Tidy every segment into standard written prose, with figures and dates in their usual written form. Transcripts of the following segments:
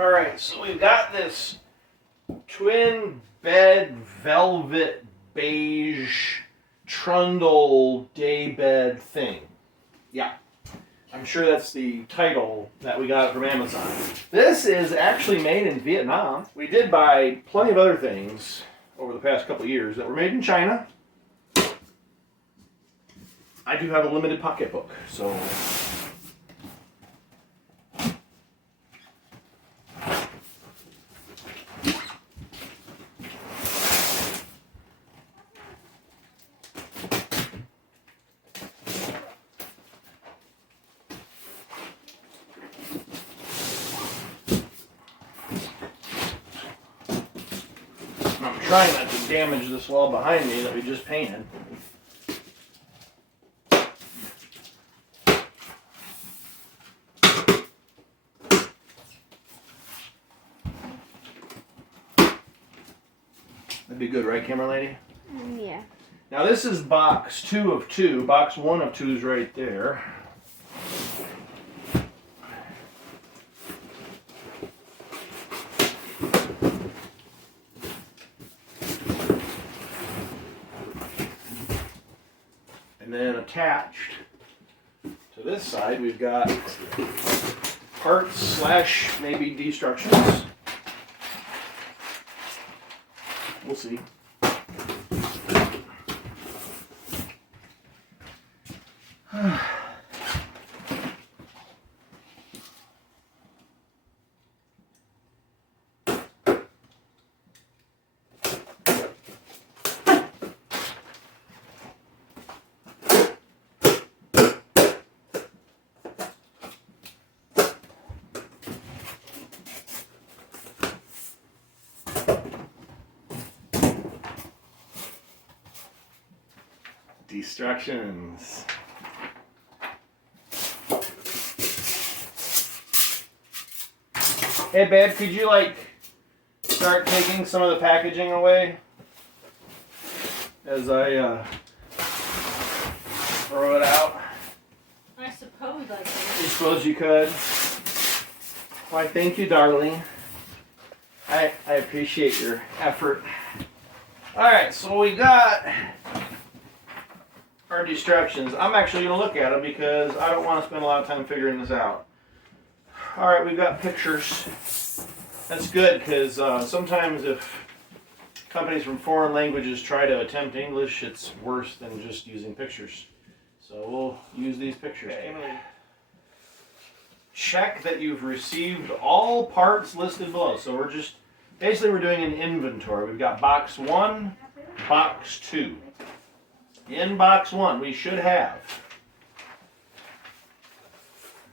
Alright, so we've got this twin bed velvet beige Trundle Daybed thing. Yeah, I'm sure that's the title that we got from Amazon. This is actually made in Vietnam. We did buy plenty of other things over the past couple of years that were made in China. I do have a limited pocketbook, so I'm trying not to damage this wall behind me that we just painted. That'd be good, right, camera lady? Yeah. Now this is box 2 of 2. Box 1 of 2 is right there. And then attached to this side, we've got parts slash maybe destructions. We'll see. Destructions. Hey, babe, could you start taking some of the packaging away as I throw it out? I suppose I can. I suppose you could. Why, thank you, darling. I appreciate your effort. All right, so we got our destructions. I'm actually going to look at them because I don't want to spend a lot of time figuring this out. All right, we've got pictures. That's good because sometimes if companies from foreign languages try to attempt English, it's worse than just using pictures. So we'll use these pictures. Okay. Check that you've received all parts listed below. So we're doing an inventory. We've got box 1, box 2. In box 1, we should have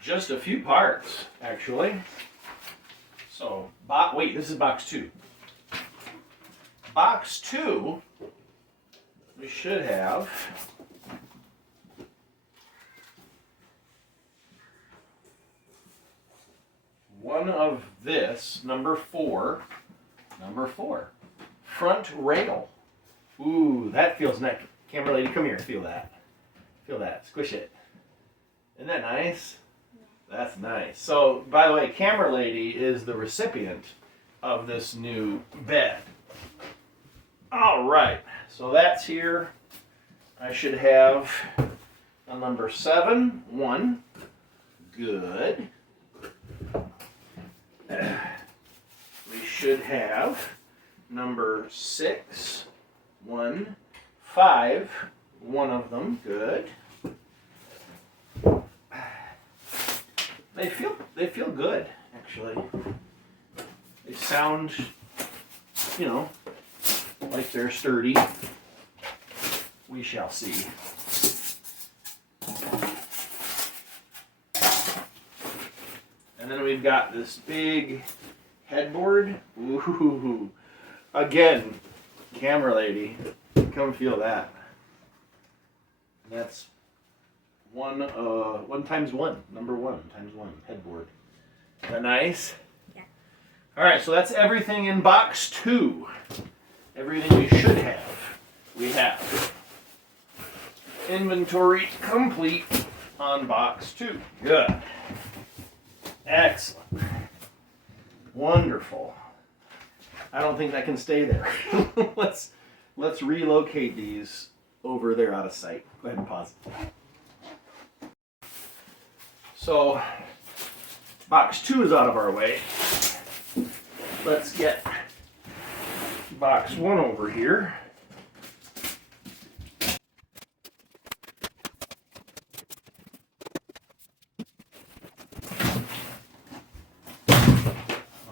just a few parts, actually. So, wait, this is box 2. Box 2, we should have one of this, number 4, front rail. Ooh, that feels nice. Camera lady, come here. Feel that. Feel that. Squish it. Isn't that nice? That's nice. So, by the way, camera lady is the recipient of this new bed. All right. So that's here. I should have a number 7, 1. Good. We should have number 6, 1. 5, one of them, good. They feel good, actually. They sound, like they're sturdy. We shall see. And then we've got this big headboard. Ooh, again, camera lady. Come feel that. And that's 1 times 1, number 1 times 1 headboard. Is that nice? Yeah. All right, so that's everything in box 2. Everything we should have, we have. Inventory complete on box 2. Good. Excellent. Wonderful. I don't think that can stay there. let's relocate these over there out of sight. Go ahead and pause. So box 2 is out of our way. Let's get box 1 over here.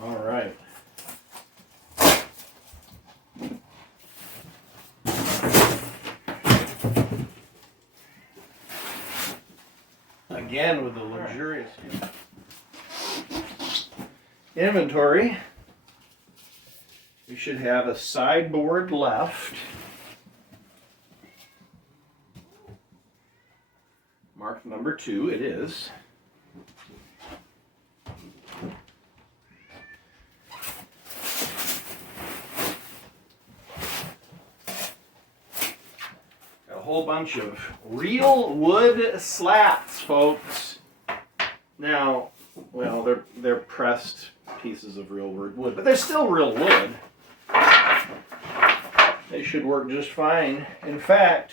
All right. Again with the luxurious inventory, we should have a sideboard left. Marked number 2, it is. Got a whole bunch of real wood slats, folks. Now, well, they're pressed pieces of real wood, but they're still real wood. They should work just fine. In fact,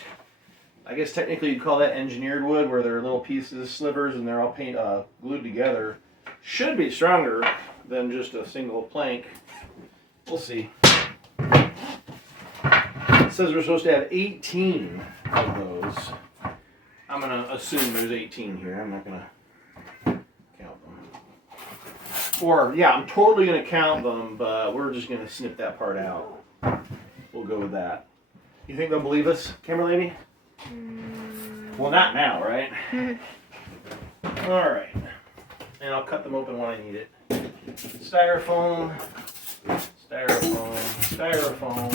I guess technically you'd call that engineered wood, where they're little pieces, slivers, and they're all glued together. Should be stronger than just a single plank. We'll see. It says we're supposed to have 18 of those. I'm going to assume there's 18 here. I'm not going to count them. Or, yeah, I'm totally going to count them, but we're just going to snip that part out. We'll go with that. You think they'll believe us, camera lady? Well, not now, right? All right. And I'll cut them open when I need it. Styrofoam, styrofoam, styrofoam,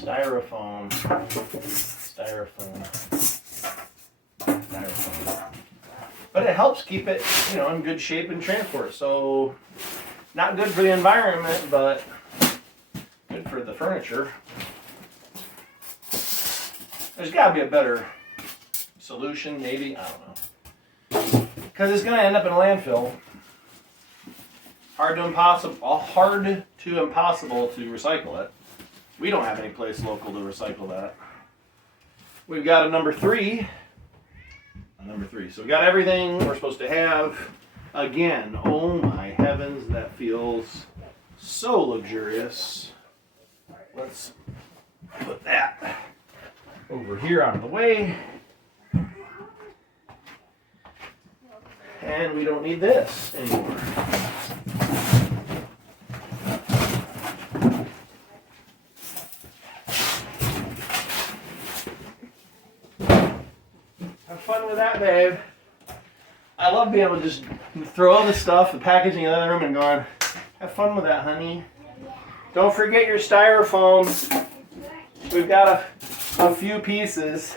styrofoam, styrofoam, styrofoam. But it helps keep it, you know, in good shape and transport. So, not good for the environment, but good for the furniture. There's got to be a better solution, maybe. I don't know. Because it's going to end up in a landfill. Hard to impossible to recycle it. We don't have any place local to recycle that. We've got a number 3. So we got everything we're supposed to have. Again, oh my heavens, that feels so luxurious. Let's put that over here out of the way. And we don't need this anymore. Have fun with that, babe. I love being able to just throw all the stuff, the packaging in the other room, and going, have fun with that, honey. Don't forget your styrofoam. We've got a few pieces.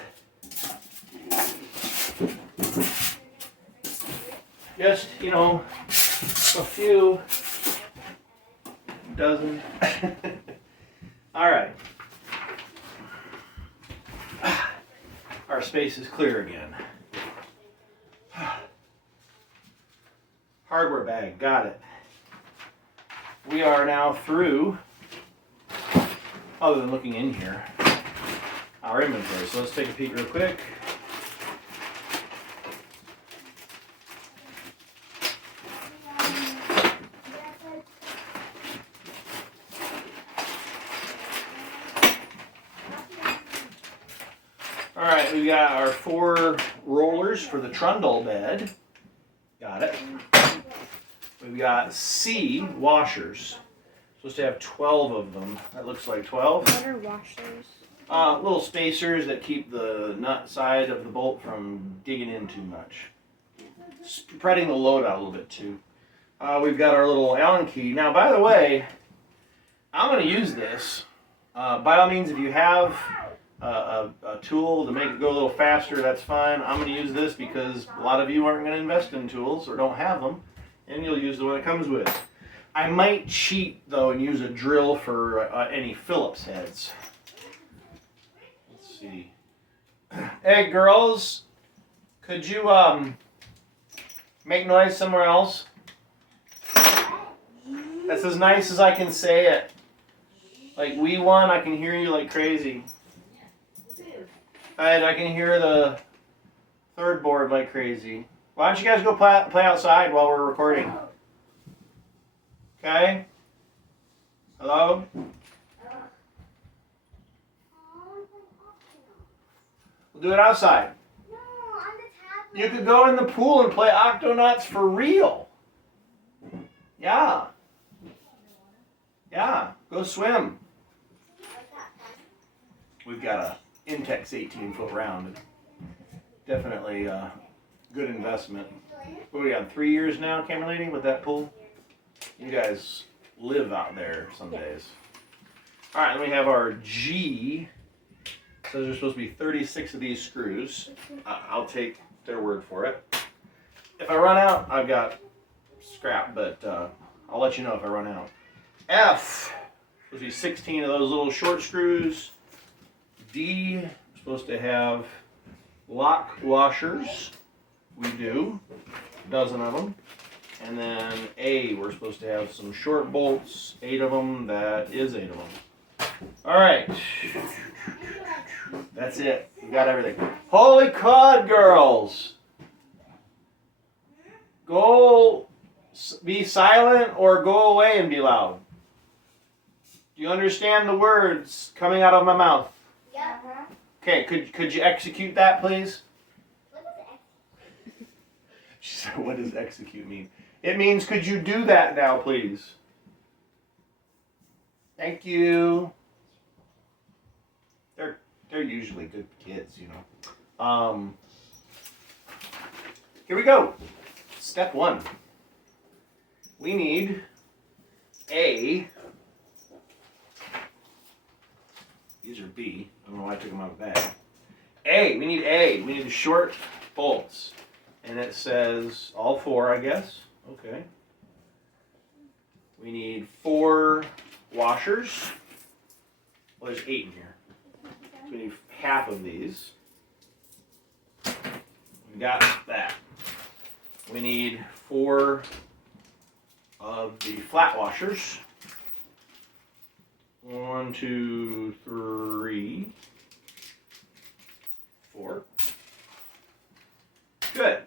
Just, you know, a few dozen. All right. Our space is clear again. Hardware bag, got it. We are now through, other than looking in here, our inventory. So let's take a peek real quick. All right, we got our 4 rollers for the Trundle bed. Got it. We've got C washers. Supposed to have 12 of them. That looks like 12. What are washers? Little spacers that keep the nut side of the bolt from digging in too much. Spreading the load out a little bit too. We've got our little Allen key. Now, by the way, I'm going to use this. By all means, if you have a tool to make it go a little faster, that's fine. I'm going to use this because a lot of you aren't going to invest in tools or don't have them, and you'll use the one it comes with. I might cheat though and use a drill for any Phillips heads. Let's see. Hey girls, could you make noise somewhere else? That's as nice as I can say it. Like we won, I can hear you like crazy. And I can hear the third board like crazy. Why don't you guys go play outside while we're recording? Okay? Hello? We'll do it outside. No, on the tablet. You could go in the pool and play Octonauts for real. Yeah. Yeah. Go swim. We've got a Intex 18-foot round. Definitely a good investment. What are we on, 3 years now, camera lady, with that pool? You guys live out there some days. All right, then we have our G. So there's supposed to be 36 of these screws. I'll take their word for it. If I run out, I've got scrap, but I'll let you know if I run out. F, supposed to be 16 of those little short screws. D, supposed to have lock washers. We do, a dozen of them. And then A, we're supposed to have some short bolts, 8 of them. That is 8 of them. All right. That's it. We got everything. Holy cod, girls! Go be silent or go away and be loud. Do you understand the words coming out of my mouth? Yep. Okay, could you execute that, please? What is it? She said, what does execute mean? It means, could you do that now, please? Thank you. They're usually good kids, you know. Here we go. Step 1. We need A. These are B. I don't know why I took them out of the bag. A. We need A. We need the short bolts. And it says all 4, I guess. Okay. We need 4 washers. Well, there's 8 in here. So we need half of these. We got that. We need 4 of the flat washers. 1, 2, 3, 4. Good.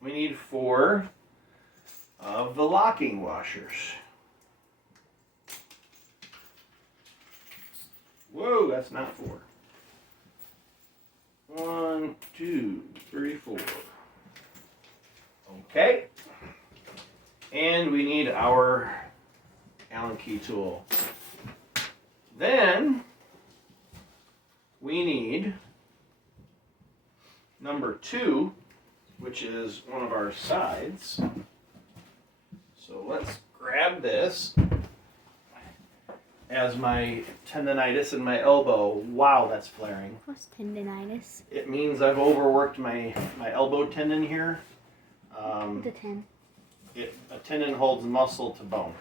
We need 4 of the locking washers. Whoa, that's not 4. 1, 2, 3, 4. Okay. And we need our Allen key tool. Then we need number 2, which is one of our sides. So let's grab this. As my tendonitis in my elbow, wow, that's flaring. What's tendonitis? It means I've overworked my elbow tendon here. What's a 10? A tendon holds muscle to bone,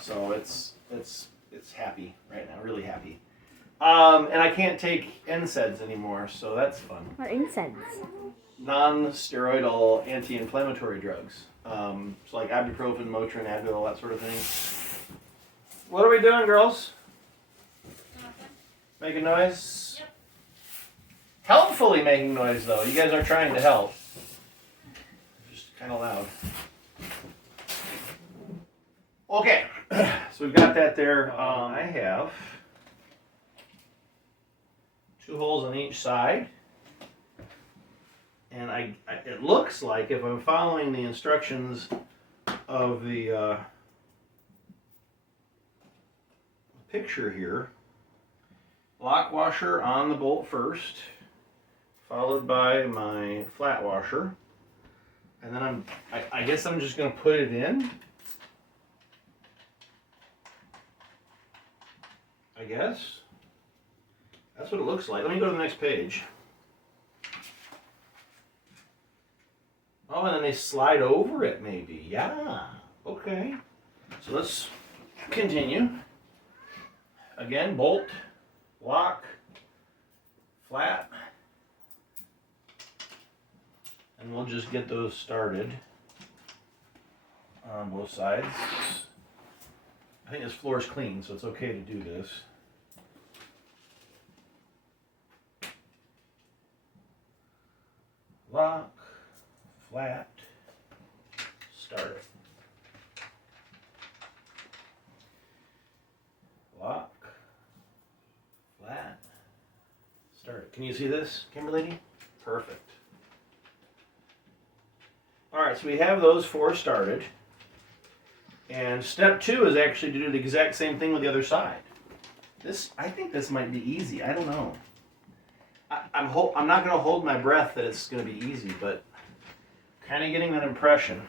so it's happy right now, really happy. And I can't take NSAIDs anymore, so that's fun. What NSAIDs? Non-steroidal anti-inflammatory drugs, so like ibuprofen, Motrin, Advil, that sort of thing. What are we doing, girls? Making noise? Yep. Helpfully making noise, though. You guys are trying to help. Just kind of loud. Okay, so we've got that there. I have 2 holes on each side. And it looks like if I'm following the instructions of the picture here, lock washer on the bolt first, followed by my flat washer, and then I guess I'm just going to put it in. I guess that's what it looks like. Let me go to the next page. Oh, and then they slide over it, maybe. Yeah. Okay. So let's continue. Again, bolt, lock, flat, and we'll just get those started on both sides. think this floor is clean, so it's okay to do this. Lock, flat, start. Lock, flat, start. Can you see this, Kimberly? Perfect. Alright, so we have those 4 started. And step 2 is actually to do the exact same thing with the other side. I think this might be easy. I don't know. I'm not going to hold my breath that it's going to be easy, but kind of getting that impression.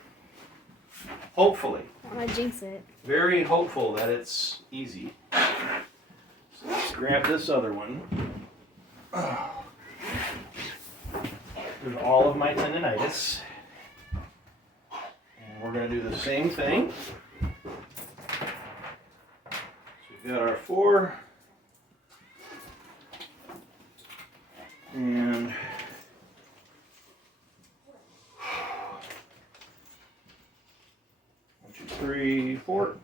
Hopefully. I'm gonna jinx it. Very hopeful that it's easy. So let's grab this other one. There's all of my tendinitis. And we're going to do the same thing. So we've got our 4. And 1, 2, 3, 4.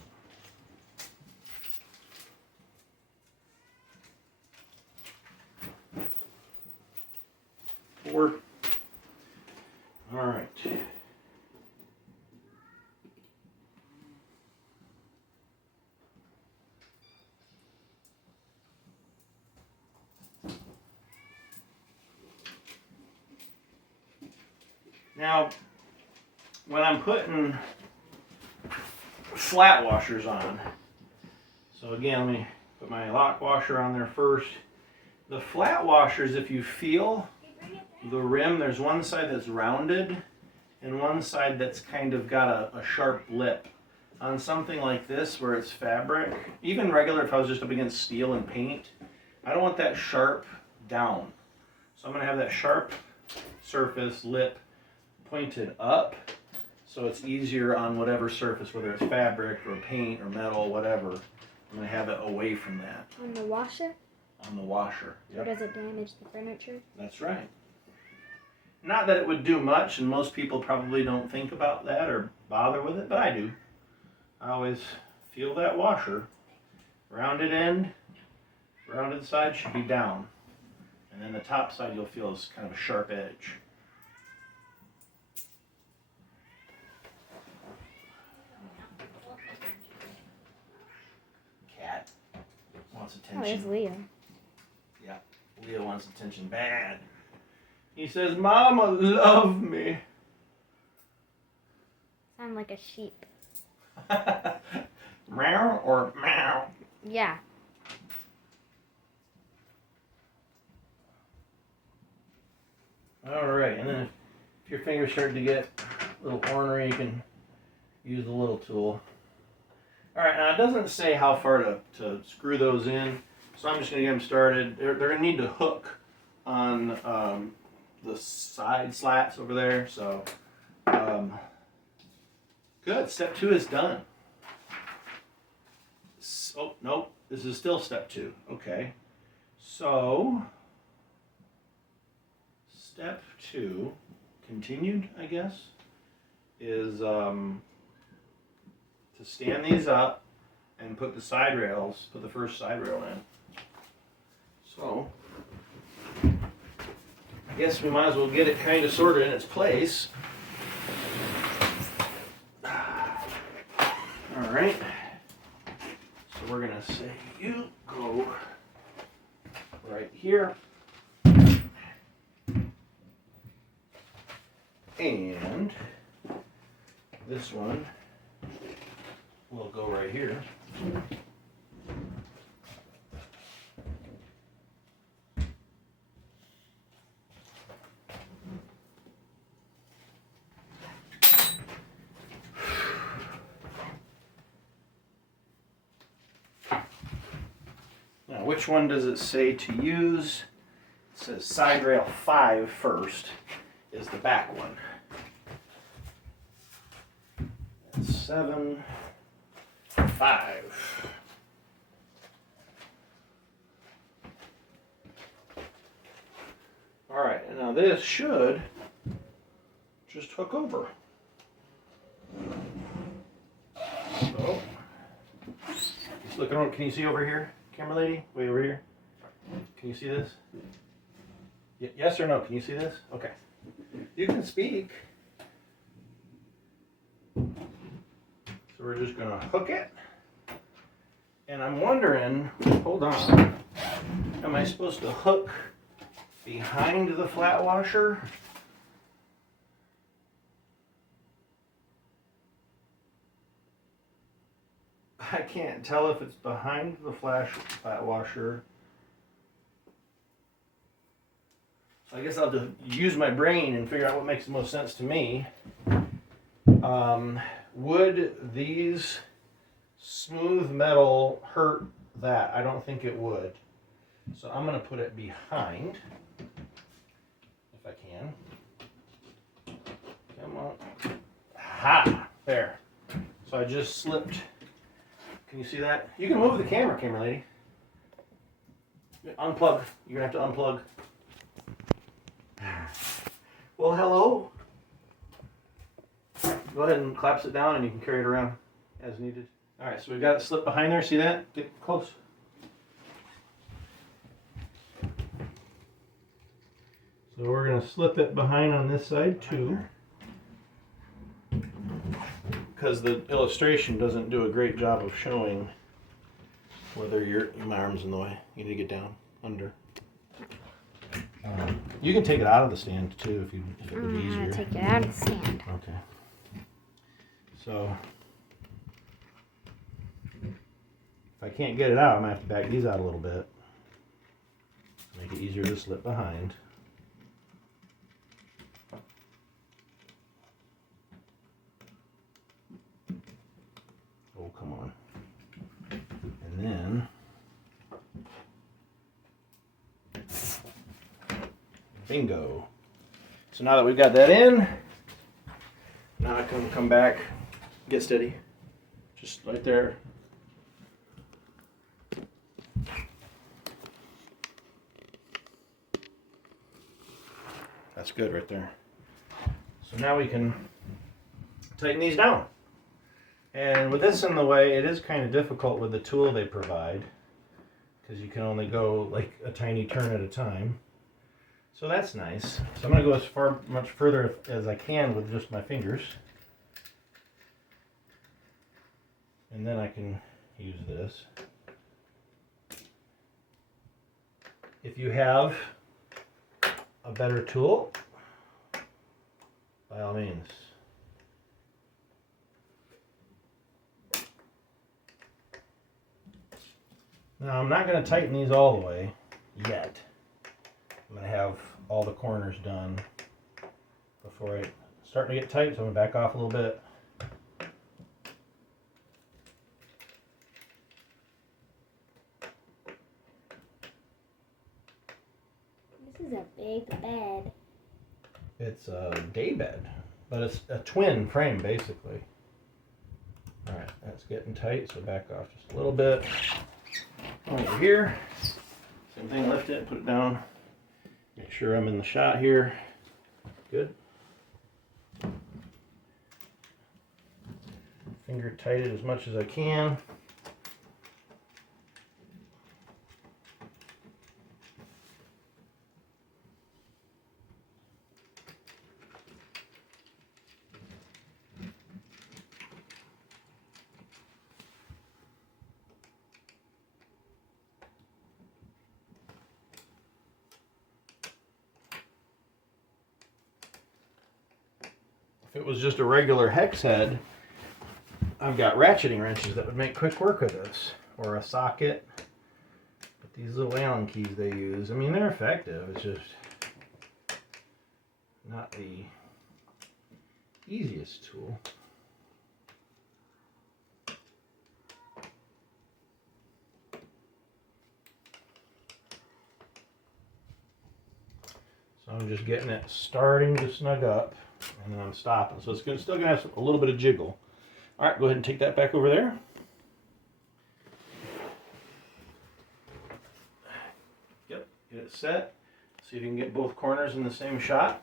All right. Now, when I'm putting flat washers on, so again, let me put my lock washer on there first. The flat washers, if you feel the rim, there's one side that's rounded and one side that's kind of got a sharp lip. On something like this where it's fabric, even regular if I was just up against steel and paint, I don't want that sharp down. So I'm going to have that sharp surface lip pointed up so it's easier on whatever surface, whether it's fabric or paint or metal, whatever. I'm going to have it away from that. On the washer? On the washer. Yep. Or does it damage the furniture? That's right. Not that it would do much, and most people probably don't think about that or bother with it, but I do. I always feel that washer. Rounded end, rounded side should be down. And then the top side you'll feel is kind of a sharp edge. Cat wants attention. Oh, there's Leo. Yeah, Leo wants attention bad. He says, "Mama, love me." Sound like a sheep. Meow or meow? Yeah. Alright, and then if your fingers start to get a little ornery, you can use the little tool. Alright, now it doesn't say how far to screw those in, so I'm just going to get them started. They're going to need to hook on the side slats over there, so good. Step 2 is done. Oh, nope, this is still step 2. Okay, so step 2, continued, I guess, is to stand these up and put the side rails, put the first side rail in. So, I guess we might as well get it kind of sorted in its place. Alright, so we're going to say you go right here. And this one will go right here. Now, which one does it say to use? It says side rail 5 first is the back one. 7, 5. All right, and now this should just hook over. So, Look, can you see over here, camera lady? Way over here. Can you see this? Yes or no? Can you see this? Okay. You can speak. So we're just gonna hook it. And I'm wondering, hold on, am I supposed to hook behind the flat washer? I can't tell if it's behind the flat washer. So I guess I'll just use my brain and figure out what makes the most sense to me. Would these smooth metal hurt that? I don't think it would. So I'm going to put it behind, if I can. Come on. Ha! There. So I just slipped. Can you see that? You can move the camera lady. Unplug. You're going to have to unplug. Well, hello. Go ahead and collapse it down and you can carry it around as needed. Alright, so we've got it slipped behind there. See that? Get close. So we're going to slip it behind on this side too. Because the illustration doesn't do a great job of showing whether my arm's in the way. You need to get down, under. You can take it out of the stand too if it would be easier. I'm gonna take it out of the stand. Okay. So if I can't get it out, I'm gonna have to back these out a little bit. Make it easier to slip behind. Oh, come on. And then bingo. So now that we've got that in, now I can come back, get steady, just right there. That's good right there. So now we can tighten these down. And with this in the way, it is kind of difficult with the tool they provide because you can only go like a tiny turn at a time. So that's nice. So I'm going to go much further as I can with just my fingers. And then I can use this. If you have a better tool, by all means. Now I'm not going to tighten these all the way yet. I'm going to have all the corners done before it's starting to get tight, so I'm going to back off a little bit. This is a big bed. It's a Daybed, but it's a twin frame basically. Alright, that's getting tight, so back off just a little bit. Over here, same thing, lift it, put it down. Make sure I'm in the shot here. Good. Finger tight it as much as I can. If it was just a regular hex head, I've got ratcheting wrenches that would make quick work of this, or a socket. But these little Allen keys they use, I mean, they're effective. It's just not the easiest tool. So I'm just getting it starting to snug up. And then I'm stopping. So it's still going to have a little bit of jiggle. All right, go ahead and take that back over there. Yep, get it set. See if you can get both corners in the same shot.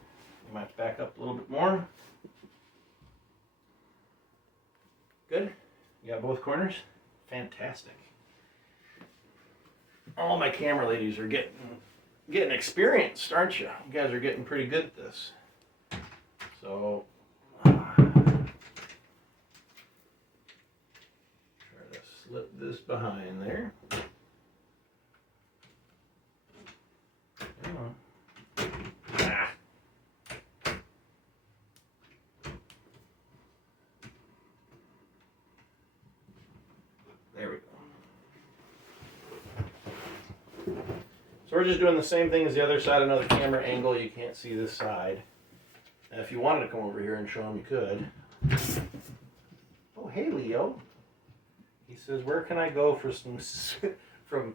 You might back up a little bit more. Good. You got both corners? Fantastic. All my camera ladies are getting experienced, aren't you? You guys are getting pretty good at this. So try to slip this behind there. Come on. Ah. There we go. So we're just doing the same thing as the other side, another camera angle. You can't see this side. And if you wanted to come over here and show them, you could. Oh, hey, Leo. He says, where can I go for some, for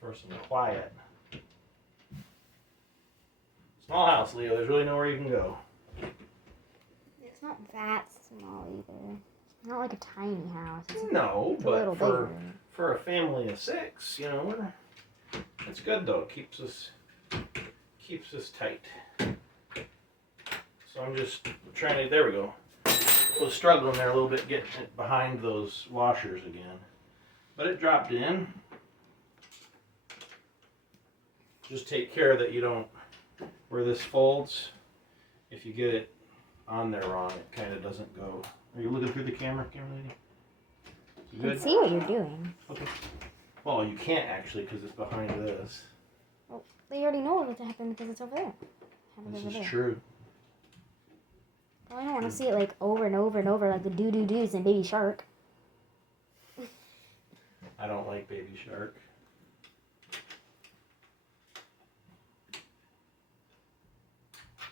some quiet? Small house, Leo. There's really nowhere you can go. It's not that small either. It's not like a tiny house. It's No, a but little bigger. for a family of 6, you know, it's good though. It keeps us tight. So I'm just trying to. There we go. I was struggling there a little bit getting it behind those washers again, but it dropped in. Just take care that you don't, where this folds, if you get it on there wrong, it kind of doesn't go. Are you looking through the camera lady? You I good? can see what you're doing. Okay. Well, you can't actually because it's behind this. Well, they already know what's happening because it's over there. This is true. Well, I don't want to see it like over and over and over like the doo-doo-doos and Baby Shark. I don't like Baby Shark.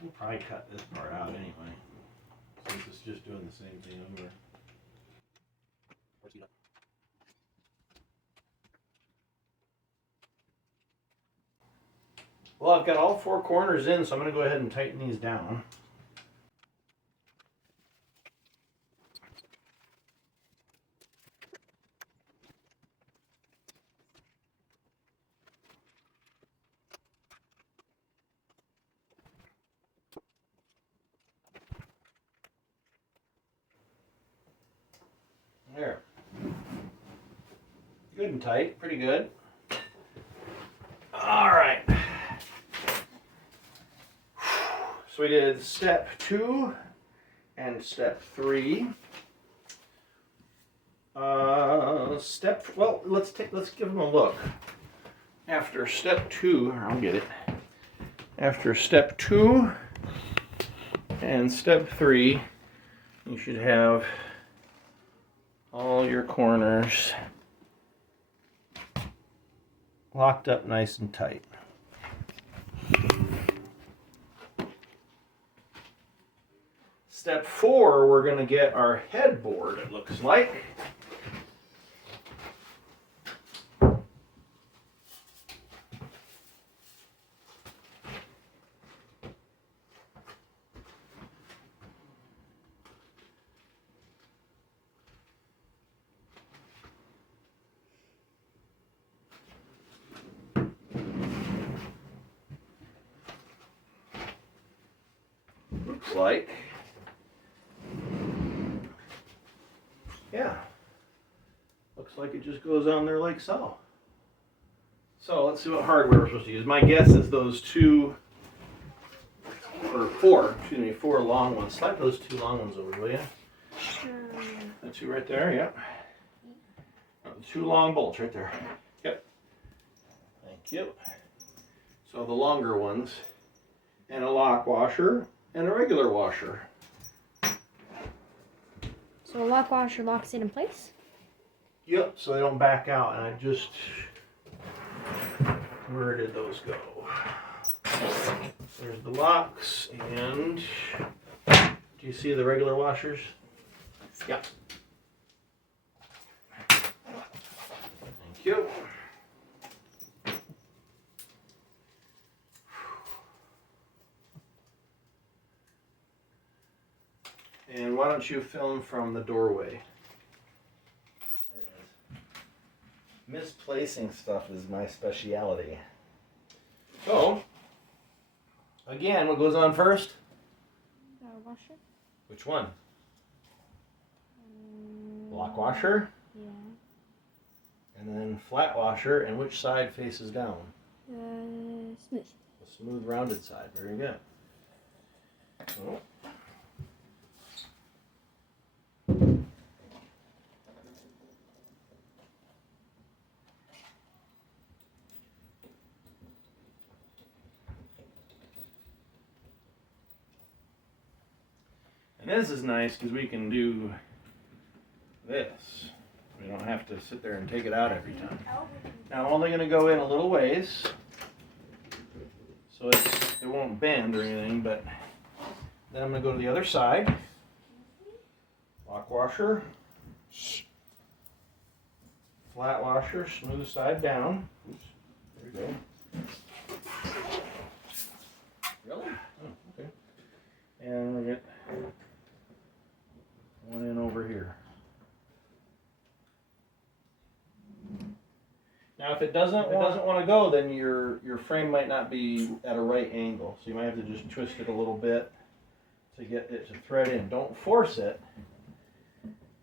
We'll probably cut this part out anyway, since it's just doing the same thing over. Well, I've got all 4 corners in, so I'm going to go ahead and tighten these down. There. Good and tight, pretty good. All right. So we did step 2 and step 3. Well, let's give them a look. After step 2, I'll get it. After step 2 and step 3, you should have all your corners locked up nice and tight. Step 4, we're going to get our headboard, it looks like. Looks like. Yeah. Looks like it just goes on there like so. So let's see what hardware we're supposed to use. My guess is those 2, or 4, excuse me, 4 long ones. Slide those 2 long ones over, will you? Sure. The 2 right there, yep. The 2 long bolts right there. Yep. Thank you. So the longer ones, and a lock washer, and a regular washer. So a lock washer locks it in place? Yep, so they don't back out, and I just, where did those go? There's the locks, and do you see the regular washers? Yep. Thank you. And why don't you film from the doorway? There it is. Misplacing stuff is my speciality. So, again, what goes on first? Washer? Which one? Lock washer? Yeah. And then flat washer, and which side faces down? Smooth. The smooth rounded side. Very good. So, and this is nice because we can do this. We don't have to sit there and take it out every time. Now I'm only going to go in a little ways, so it won't bend or anything, but then I'm going to go to the other side. Lock washer, flat washer, smooth side down. Oops, there we go. Really? Oh, okay. And we'll get one in over here. Now, if it doesn't want to go, then your frame might not be at a right angle, so you might have to just twist it a little bit to get it to thread in. Don't force it.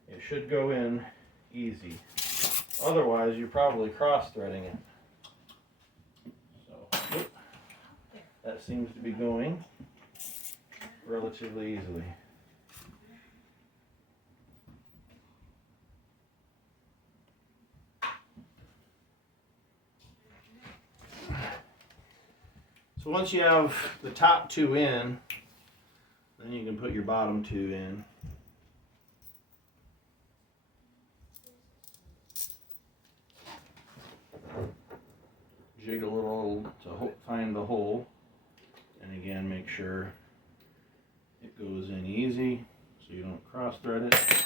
It should go in easy. Otherwise, you're probably cross-threading it. So, whoop, that seems to be going relatively easily. So once you have the top two in, then you can put your bottom two in. Jiggle it all to find the hole, and again make sure it goes in easy so you don't cross thread it.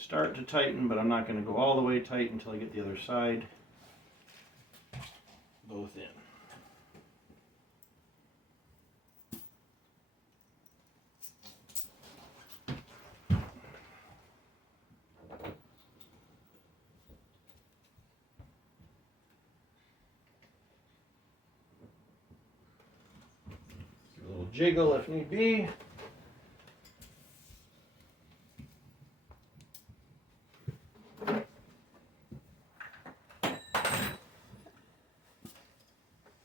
Start to tighten, but I'm not going to go all the way tight until I get the other side both in. Give a little jiggle if need be.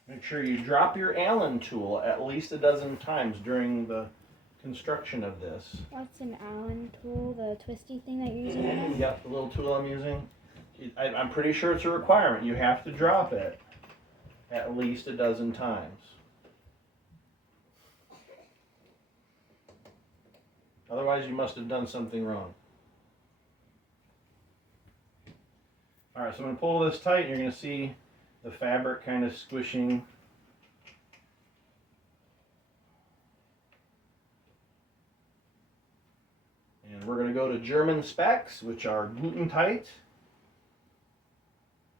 Make sure you drop your Allen tool at least a dozen times during the construction of this. What's an Allen tool? The twisty thing that you're using right now? Yep, the little tool I'm using. I'm pretty sure it's a requirement. You have to drop it at least a dozen times. Otherwise, you must have done something wrong. All right, so I'm going to pull this tight. You're going to see the fabric kind of squishing. And we're going to go to German specs, which are gluten tight,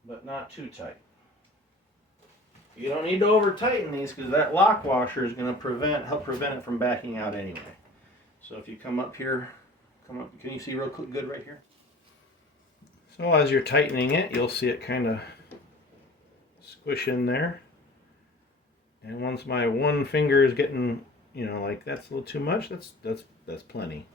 but not too tight. You don't need to over tighten these because that lock washer is going to help prevent it from backing out anyway. So if you come up here, can you see real good right here? So as you're tightening it, you'll see it kind of squish in there. And once my one finger is getting, like that's a little too much, that's plenty.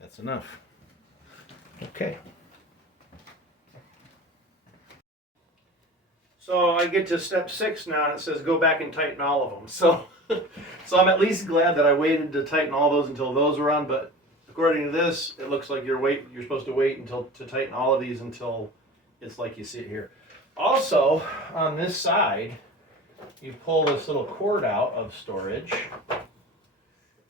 That's enough. Okay. So I get to step 6 now, and it says go back and tighten all of them. So I'm at least glad that I waited to tighten all those until those were on. But according to this, it looks like you're supposed to wait to tighten all of these until it's like you see it here. Also, on this side, you pull this little cord out of storage,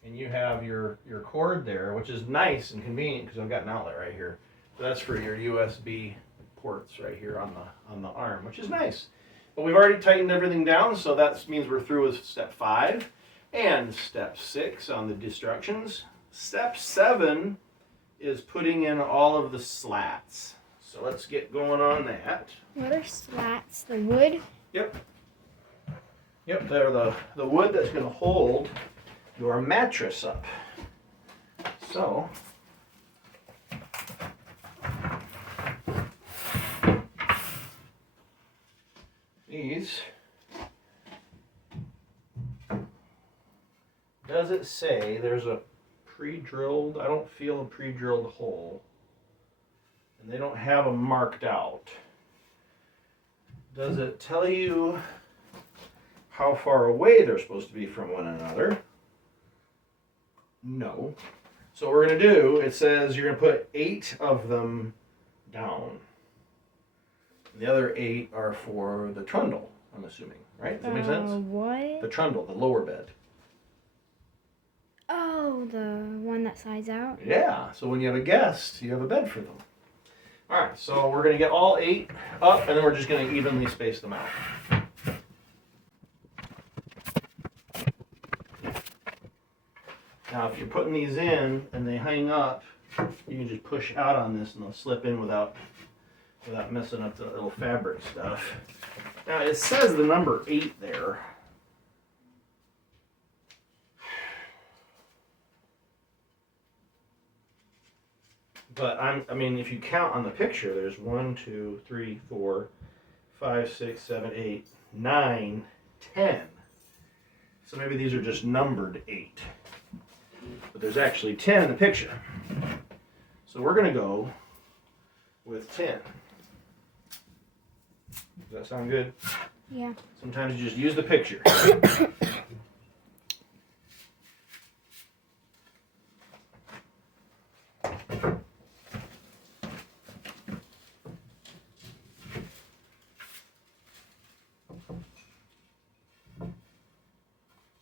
and you have your cord there, which is nice and convenient because I've got an outlet right here. So that's for your USB ports right here on the arm, which is nice. But we've already tightened everything down, so that means we're through with step 5 and step 6 on the instructions. Step 7 is putting in all of the slats. So let's get going on that. What are slats? The wood? Yep, they're the wood that's going to hold your mattress up. So, these, does it say there's a pre-drilled? I don't feel a pre-drilled hole. And they don't have them marked out. Does it tell you how far away they're supposed to be from one another? No. So what we're going to do, it says you're going to put 8 of them down. The other 8 are for the trundle, I'm assuming, right? Does that make sense? What? The trundle, the lower bed. Oh, the one that slides out? Yeah, so when you have a guest, you have a bed for them. All right, so we're going to get all 8 up, and then we're just going to evenly space them out. Now, if you're putting these in and they hang up, you can just push out on this and they'll slip in without messing up the little fabric stuff. Now, it says the number 8 there. But I mean, if you count on the picture, there's 1, 2, 3, 4, 5, 6, 7, 8, 9, 10. So maybe these are just numbered 8. But there's actually 10 in the picture. So we're going to go with 10. Does that sound good? Yeah. Sometimes you just use the picture.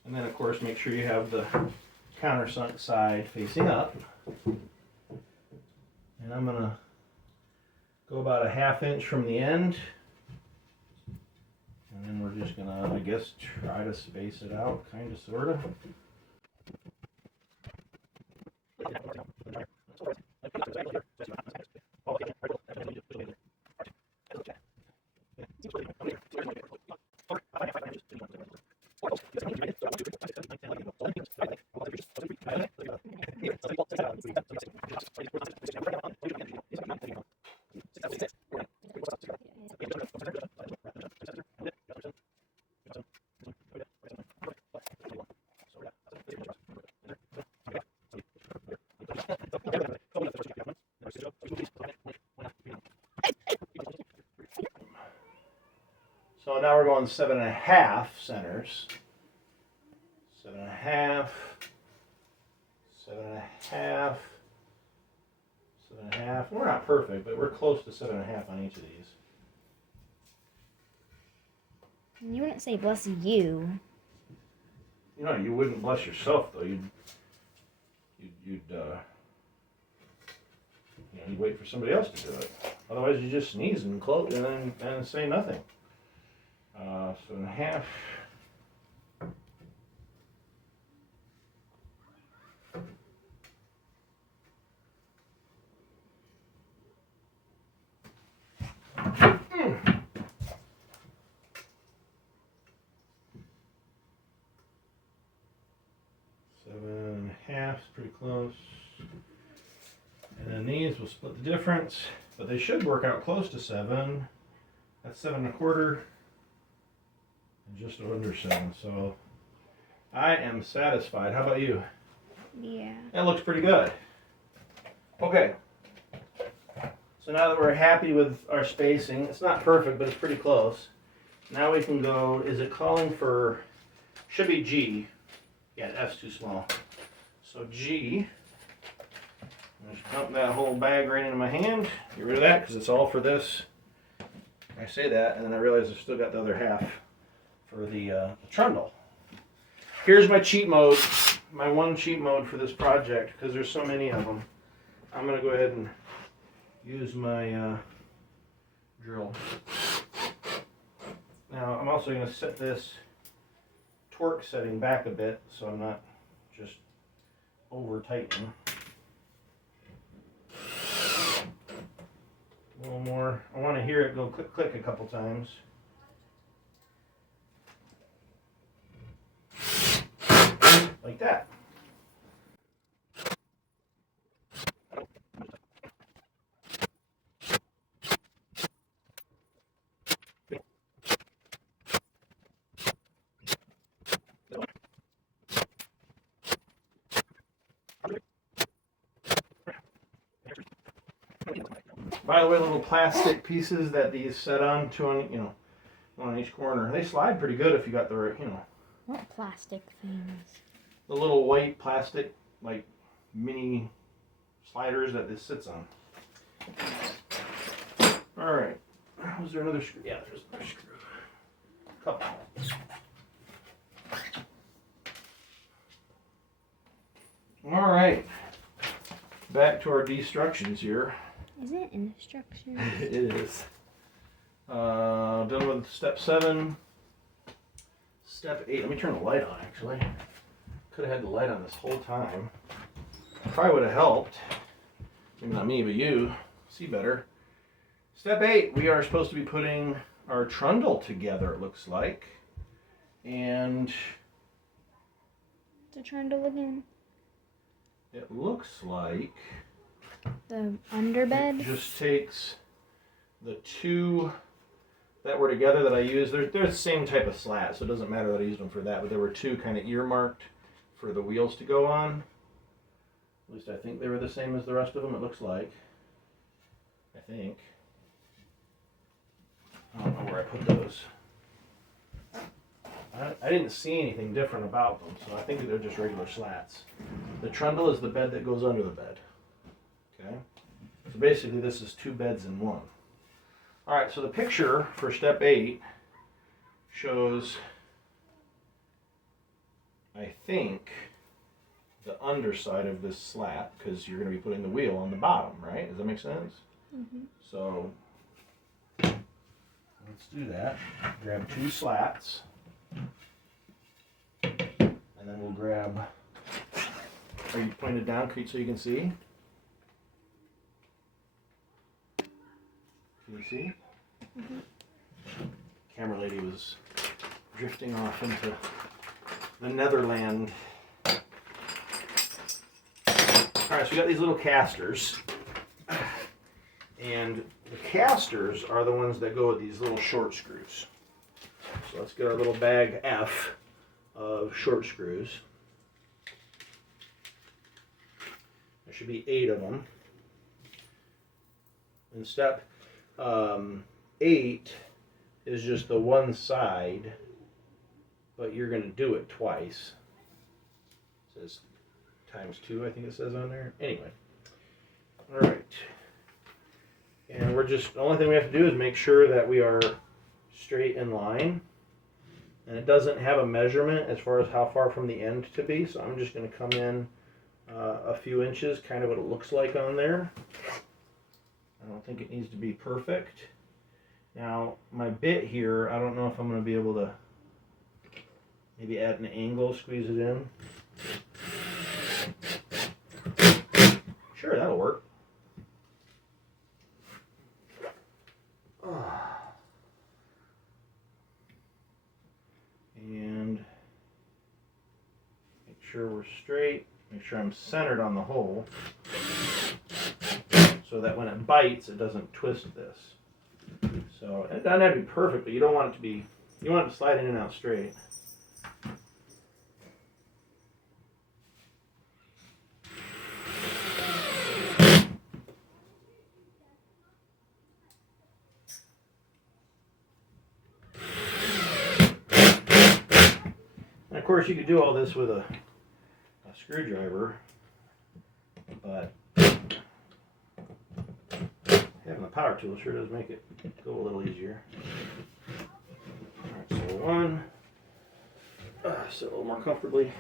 And then, of course, make sure you have the countersunk side facing up. And I'm going to go about a 1/2 inch from the end. And then we're just going to, I guess, try to space it out, kind of, sort of. So now we're going 7.5 centers. 7.5, 7.5, 7.5. We're not perfect, but we're close to 7.5 on each of these. You wouldn't say bless you. You know, you wouldn't bless yourself though. You'd wait for somebody else to do it. Otherwise, you just sneeze and close and then say nothing. 7.5. Pretty close. And then these will split the difference, but they should work out close to 7. That's 7.25 and just under 7. So I am satisfied. How about you? Yeah. That looks pretty good. Okay. So now that we're happy with our spacing, it's not perfect, but it's pretty close. Now we can go, is it calling for, should be G. Yeah, F's too small. So G, I'm just dump that whole bag right into my hand. Get rid of that because it's all for this. I say that and then I realize I've still got the other half for the trundle. Here's my cheat mode, my one cheat mode for this project because there's so many of them. I'm going to go ahead and use my drill. Now I'm also going to set this torque setting back a bit so I'm not just over tightening. A little more. I want to hear it go click click a couple times. Like that. By the way, little plastic pieces that these set on, two on, one on each corner. They slide pretty good if you got the right, What plastic things? the little white plastic, like mini sliders that this sits on. All right. Was there another screw? Yeah, there's another screw. Couple. All right. Back to our destructions here. Is it instructions? It is. Done with step 7. Step 8. Let me turn the light on, actually. Could have had the light on this whole time. Probably would have helped. Maybe not me, but you. See better. Step 8. We are supposed to be putting our trundle together, it looks like. And The trundle again. it looks like The underbed. it just takes the two that were together that I used. They're the same type of slat, so it doesn't matter that I used them for that, but there were two kind of earmarked for the wheels to go on. At least I think they were the same as the rest of them, it looks like. I think. I don't know where I put those. I didn't see anything different about them, so I think they're just regular slats. The trundle is the bed that goes under the bed. Okay? So basically this is 2 beds in one. Alright, so the picture for step 8 shows, I think, the underside of this slat, because you're going to be putting the wheel on the bottom, right? Does that make sense? Mm-hmm. So, let's do that. Grab 2 slats. And then we'll grab, are you pointed down so you can see? Can you see? Mm-hmm. Camera lady was drifting off into the Netherland. Alright, so we got these little casters. And the casters are the ones that go with these little short screws. So let's get our little bag F of short screws. There should be 8 of them. And step 8 is just the one side, but you're going to do it twice. It says ×2, I think it says on there. Anyway. Alright. And we're just, the only thing we have to do is make sure that we are straight in line. And it doesn't have a measurement as far as how far from the end to be, so I'm just going to come in a few inches, kind of what it looks like on there. I don't think it needs to be perfect. Now, my bit here, I don't know if I'm going to be able to maybe add an angle, squeeze it in. Sure, that'll work. And make sure we're straight, make sure I'm centered on the hole so that when it bites it doesn't twist this. So it doesn't have to be perfect, but you don't want it to be, you want it to slide in and out straight. Of course, you could do all this with a screwdriver, but having a power tool sure does make it go a little easier. Alright, so 1, sit a little more comfortably.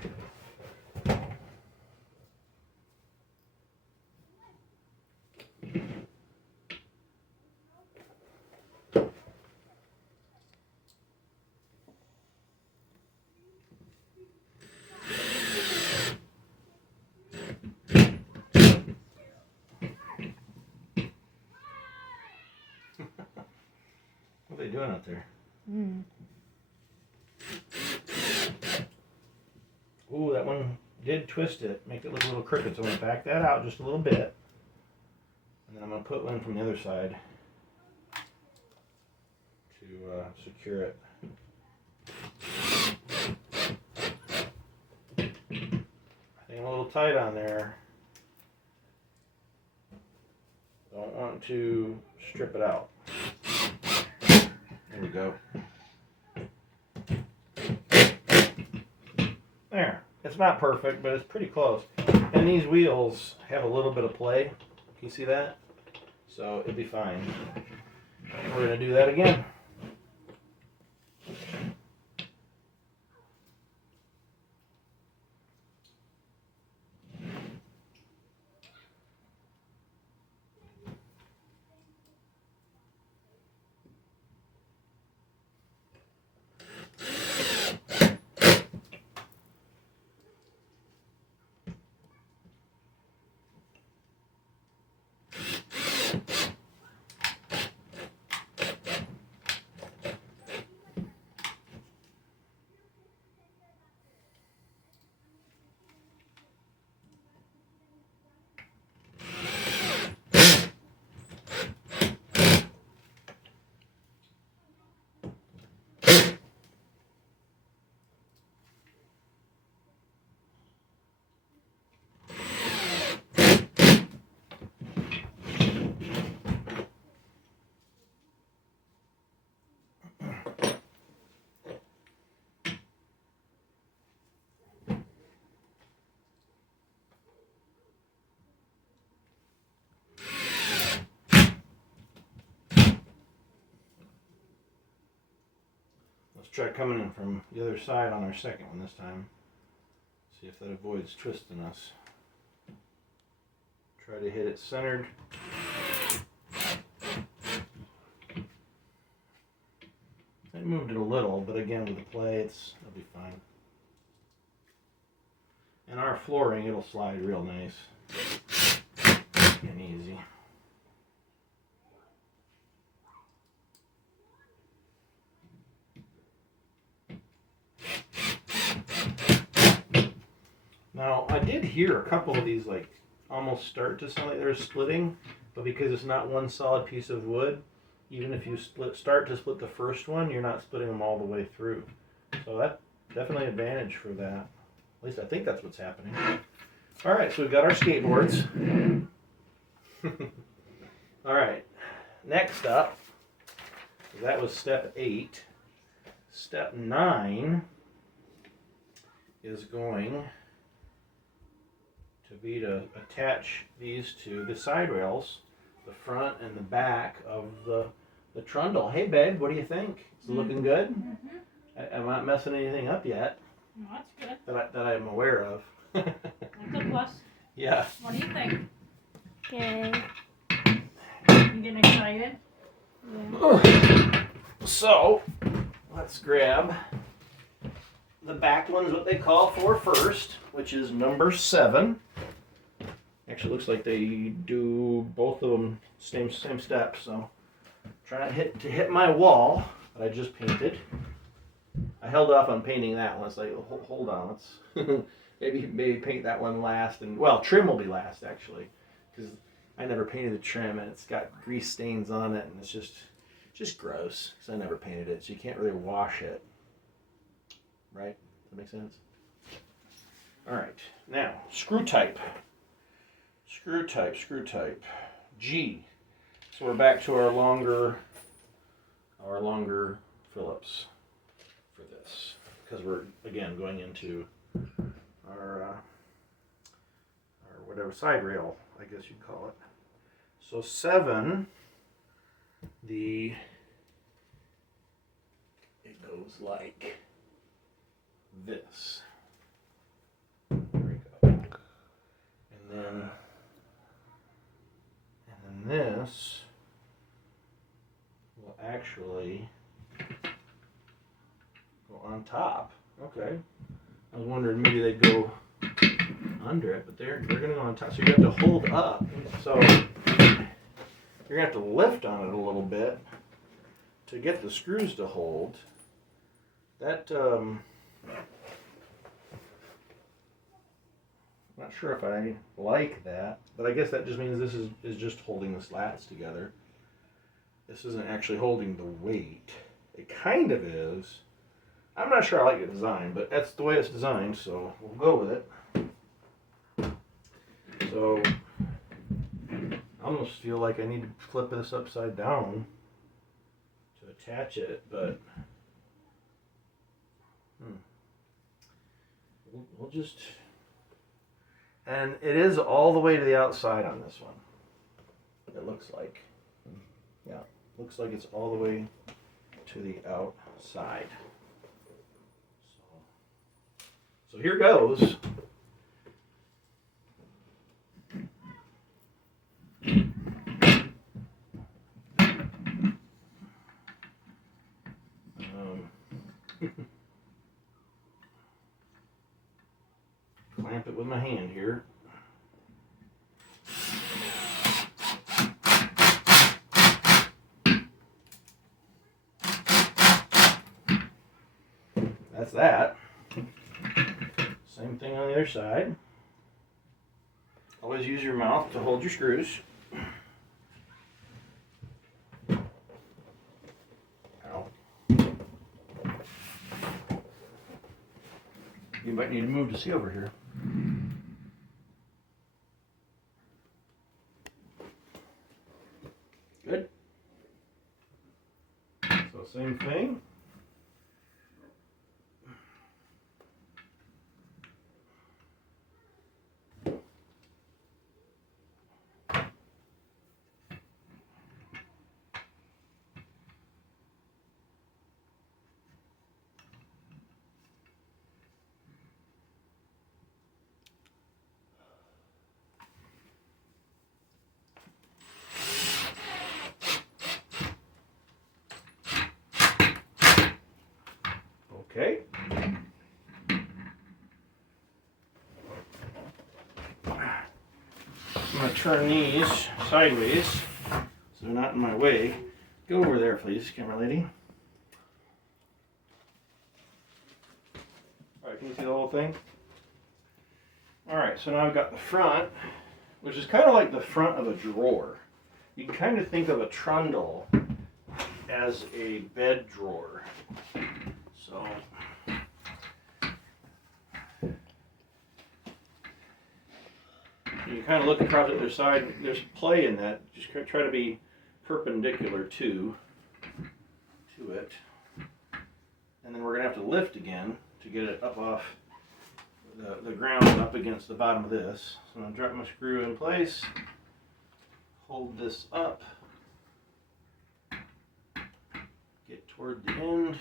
What are they doing out there? Ooh, that one did twist it, make it look a little crooked, so I'm going to back that out just a little bit. And then I'm going to put one from the other side to secure it. I think I'm a little tight on there. Don't want to strip it out. There we go. There. It's not perfect, but it's pretty close. And these wheels have a little bit of play. Can you see that? So it'll be fine. We're going to do that again. Let's try coming in from the other side on our second one this time. See if that avoids twisting us. Try to hit it centered. I moved it a little, but again with the play, it'll be fine. And our flooring, it'll slide real nice and easy. Now, I did hear a couple of these like almost start to sound like they're splitting, but because it's not one solid piece of wood, even if you start to split the first one, you're not splitting them all the way through. So that's definitely an advantage for that. At least I think that's what's happening. All right, so we've got our skateboards. All right, next up, that was step 8. Step 9 is going to be to attach these to the side rails, the front and the back of the trundle. Hey, babe, what do you think? Is it looking good? Mm-hmm. I'm not messing anything up yet. No, that's good. That I'm aware of. That's a plus. Yeah. What do you think? Good. You getting excited? Yeah. So, let's grab the back one's what they call for first, which is number 7. Actually, looks like they do both of them same step. So, trying to hit my wall that I just painted. I held off on painting that one. It's like, hold on, let's maybe paint that one last, and well, trim will be last actually, because I never painted the trim and it's got grease stains on it, and it's just gross because I never painted it, so you can't really wash it. Right? Does that make sense? All right, now screw type. G. So we're back to our longer Phillips for this, because we're again going into our whatever side rail, I guess you'd call it. So 7, it goes like this. There we go. And then this will actually go on top. Okay. I was wondering maybe they'd go under it, but they're gonna go on top. So you have to hold up. So you're gonna have to lift on it a little bit to get the screws to hold. That not sure if I like that, but I guess that just means this is just holding the slats together. This isn't actually holding the weight. It kind of is. I'm not sure I like the design, but that's the way it's designed, so we'll go with it. So I'm almost feel like I need to flip this upside down to attach it, but we'll just, and it is all the way to the outside on this one. It looks like, yeah, looks like it's all the way to the outside. So here goes. Clamp it with my hand here. That's that. Same thing on the other side. Always use your mouth to hold your screws. Ow. You might need to move to see over here. Good. So same thing. Okay. I'm going to turn these sideways so they're not in my way. Go over there, please, camera lady. Alright, can you see the whole thing? Alright, so now I've got the front, which is kind of like the front of a drawer. You can kind of think of a trundle as a bed drawer. So you kind of look across the other side. There's play in that. Just try to be perpendicular to it, and then we're gonna have to lift again to get it up off the ground and up against the bottom of this. So I'm gonna drop my screw in place, hold this up, get toward the end.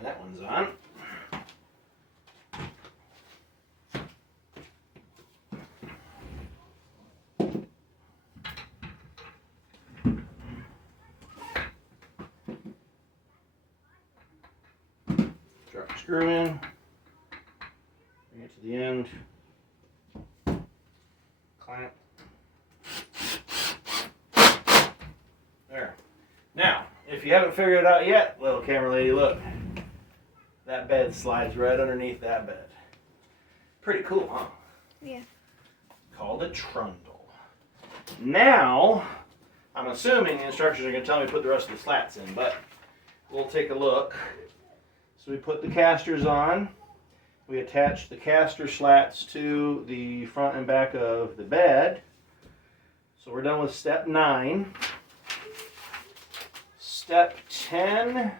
That one's on. Drop the screw in. Bring it to the end. Clamp. There. Now, if you haven't figured it out yet, little camera lady, look. That bed slides right underneath that bed. Pretty cool, huh? Yeah. Called a trundle. Now, I'm assuming the instructions are going to tell me to put the rest of the slats in, but we'll take a look. So we put the casters on. We attach the caster slats to the front and back of the bed. So we're done with step 9. Step 10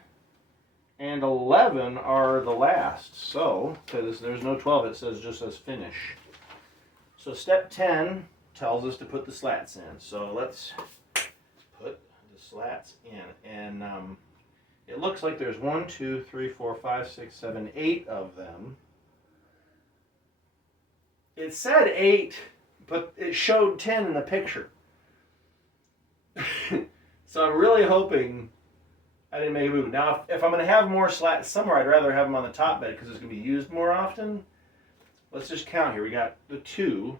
and 11 are the last. So, because there's no 12, it just says finish. So step 10 tells us to put the slats in. So let's put the slats in. And it looks like there's 1, 2, 3, 4, 5, 6, 7, 8 of them. It said 8, but it showed 10 in the picture. So I'm really hoping I didn't make a move. Now, if I'm going to have more slats somewhere, I'd rather have them on the top bed because it's going to be used more often. Let's just count here. We got the 2,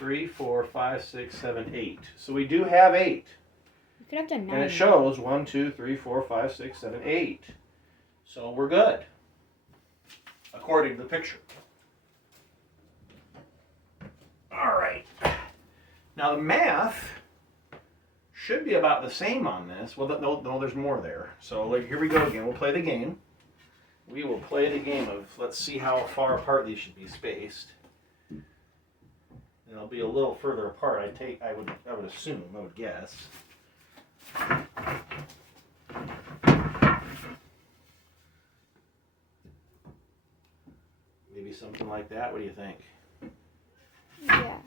3, 4, 5, 6, 7, 8. So we do have 8. You could have done 9. And it shows 1, 2, 3, 4, 5, 6, 7, 8. So we're good, according to the picture. All right. Now the math should be about the same on this. Well, no, there's more there. So like, here we go again. We'll play the game. We will play the game of, let's see how far apart these should be spaced. They'll be a little further apart. I would assume, I would guess. Maybe something like that. What do you think? Yeah.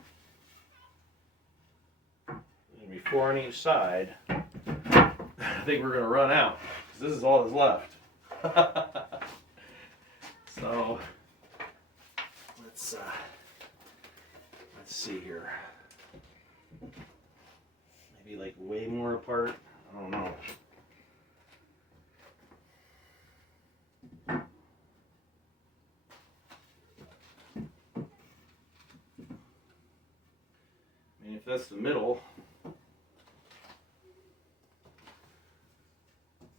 There'll be 4 on each side. I think we're gonna run out because this is all that's left. So let's see here. Maybe like way more apart. I don't know. I mean, if that's the middle.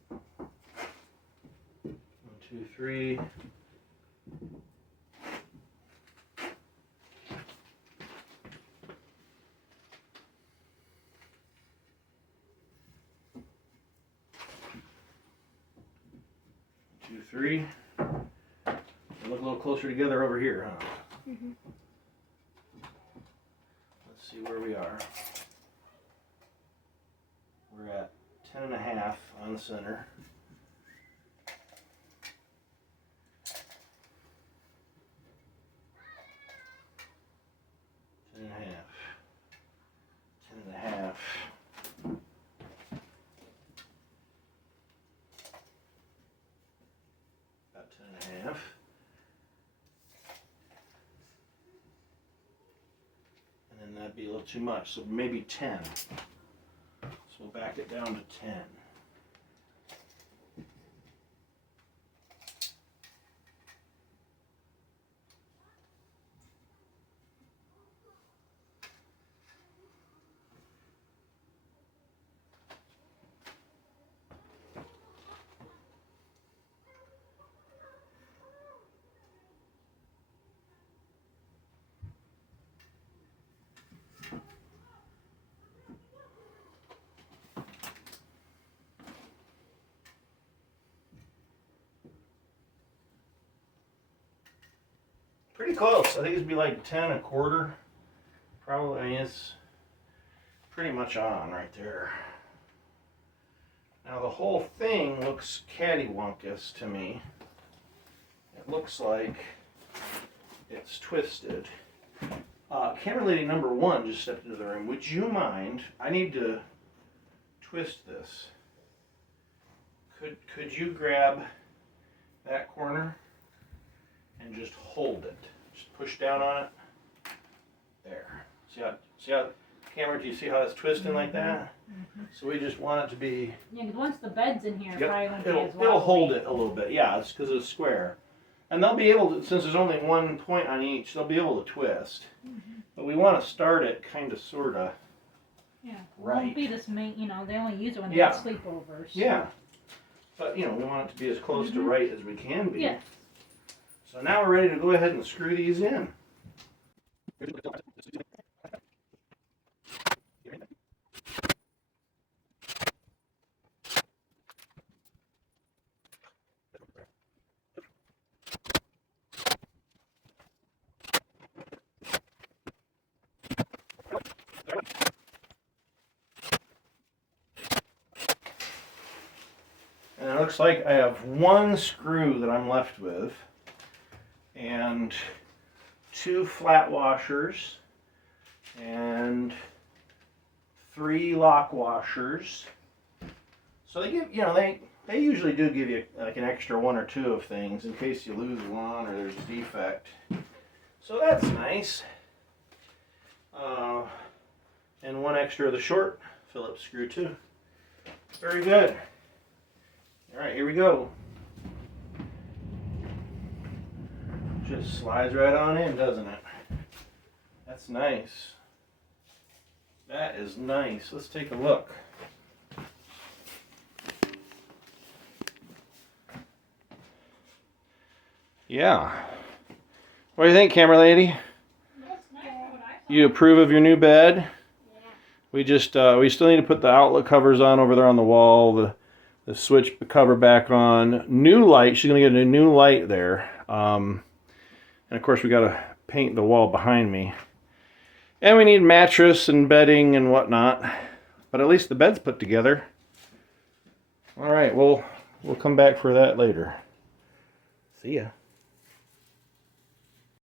1, 2, 3. Three. They look a little closer together over here, huh? Mm-hmm. Let's see where we are. We're at 10.5 on the center. 10.5. And then that'd be a little too much, so maybe 10. So we'll back it down to 10. Pretty close. I think it'd be like 10.25. Probably, I mean, it's pretty much on right there. Now the whole thing looks cattywonkus to me. It looks like it's twisted. Camera lady number 1 just stepped into the room. Would you mind? I need to twist this. Could you grab that corner and just hold it? Just push down on it. There. See how camera? Do you see how it's twisting like that? Mm-hmm. So we just want it to be. Yeah, because once the bed's in here, Yep, probably won't be as it'll hold wobbly. it a little bit. Yeah, it's because it's square. And they'll be able to, since there's only 1 point on each, they'll be able to twist. Mm-hmm. But we want to start it kind of, sort of. Yeah, it Right. won't be this main. They only use it when they Yeah. have sleepovers. Yeah. But, we want it to be as close to Mhm. right as we can be. Yeah. So now we're ready to go ahead and screw these in. And it looks like I have 1 screw that I'm left with, and 2 flat washers, and 3 lock washers. So they give, they usually do give you like an extra 1 or 2 of things in case you lose one or there's a defect. So that's nice. And 1 extra of the short Phillips screw too. Very good. All right, here we go. Just slides right on in, doesn't it? That's nice. That is nice. Let's take a look. Yeah. What do you think, camera lady? That's nice for what I saw. You approve of your new bed? Yeah. We just we still need to put the outlet covers on over there on the wall. The switch cover back on. New light. She's gonna get a new light there. And of course we gotta paint the wall behind me. And we need mattress and bedding and whatnot. But at least the bed's put together. All right. We'll come back for that later. See ya.